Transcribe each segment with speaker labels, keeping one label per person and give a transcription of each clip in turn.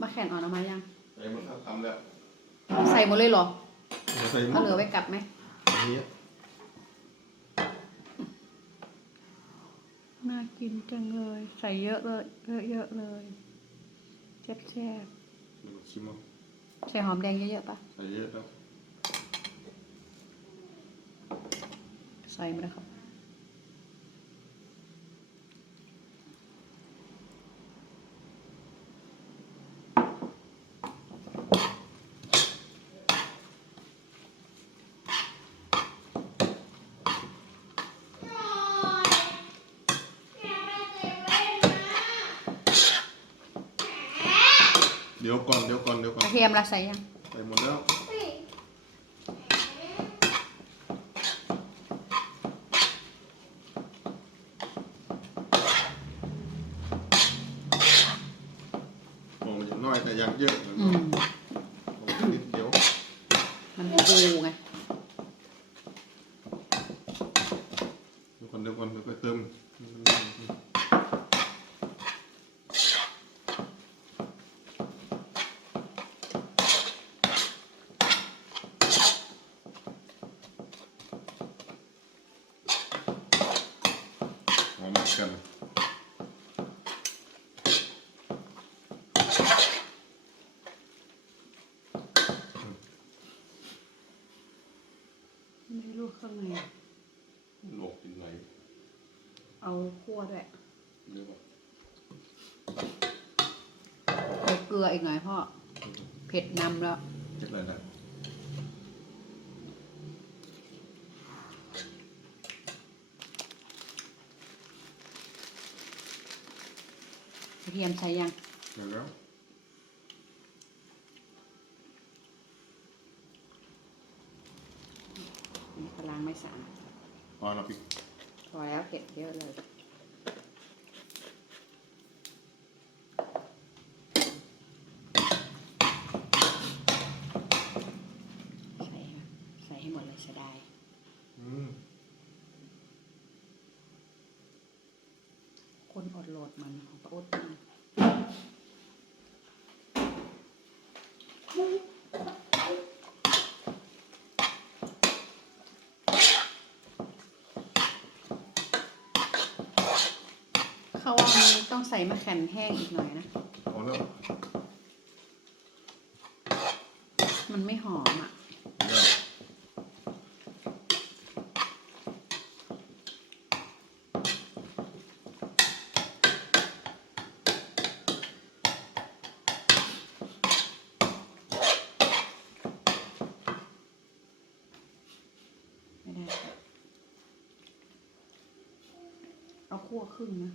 Speaker 1: มาแข่งอ่อนออกมายัง
Speaker 2: ไอ้มันก็ทำแล้ว
Speaker 1: ใส่หมดเลยเหรอ
Speaker 2: เอาใส่หม
Speaker 1: เอา
Speaker 2: ด
Speaker 1: เหลือไว้กลับไหม
Speaker 2: อันนี้
Speaker 1: น่ากินจังเลย ใส่เยอะเลย เยอะๆเลยแซ่บ
Speaker 2: ดูชิมเอา
Speaker 1: ๆใส่หอมแดงเยอะๆปะ
Speaker 2: ใส่เยอะแล้ว
Speaker 1: ใส่มาเลยครับ
Speaker 2: เดี๋ยวก่อนเดี๋ยวก่อนเดี๋ยวก่
Speaker 1: ก
Speaker 2: อน
Speaker 1: ระเทียมเราใส่ยัง
Speaker 2: ใส่หมดแล้วโอ้มันยังน้อยแต่ยังเยอะมัน
Speaker 1: อืม
Speaker 2: โอ้นิดเดียว
Speaker 1: มันปูไง
Speaker 2: เดี๋ยวก่อนเดี๋ยวก่อนเดี๋ยวไปเติม หอมเหมือนกัน
Speaker 1: ไม่รู้ข้างใน
Speaker 2: โลกกินไหน
Speaker 1: เอาคั่วด้วย
Speaker 2: เดี๋ยวก่อน
Speaker 1: เอาเกลืออีกหน่อยพ่อ เผ็ดนำแล้ว
Speaker 2: เจ็ดอะไรนะ
Speaker 1: กระเทียมใส่ยัง
Speaker 2: เดี๋ยวแล้ว
Speaker 1: นี่กำลังไม่สะอาด
Speaker 2: พอแล้วพี่
Speaker 1: พอแล้วเผ็ดเยอะเลยใส่ค่ะใส่ให้หมดเลยเสียดาย
Speaker 2: อืม
Speaker 1: คนอดโหลดมันของป้าอุดมันเขาว่ามันต้องใส่มะแขวนแห้งอีกหน่อยนะ
Speaker 2: พอแล้ว
Speaker 1: มันไม่หอมอะ
Speaker 2: เดี๋ยว
Speaker 1: ไม่ได้ค่ะ เอาคั่วครึ่งนะ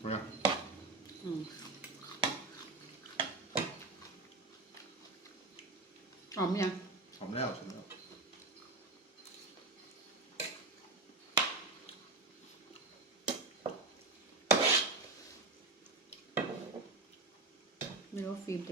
Speaker 2: พอยัง
Speaker 1: อืมหอมยัง
Speaker 2: หอมแล้วใช่ไหมครับ
Speaker 1: ไม่รู้ว่าฟิล์ม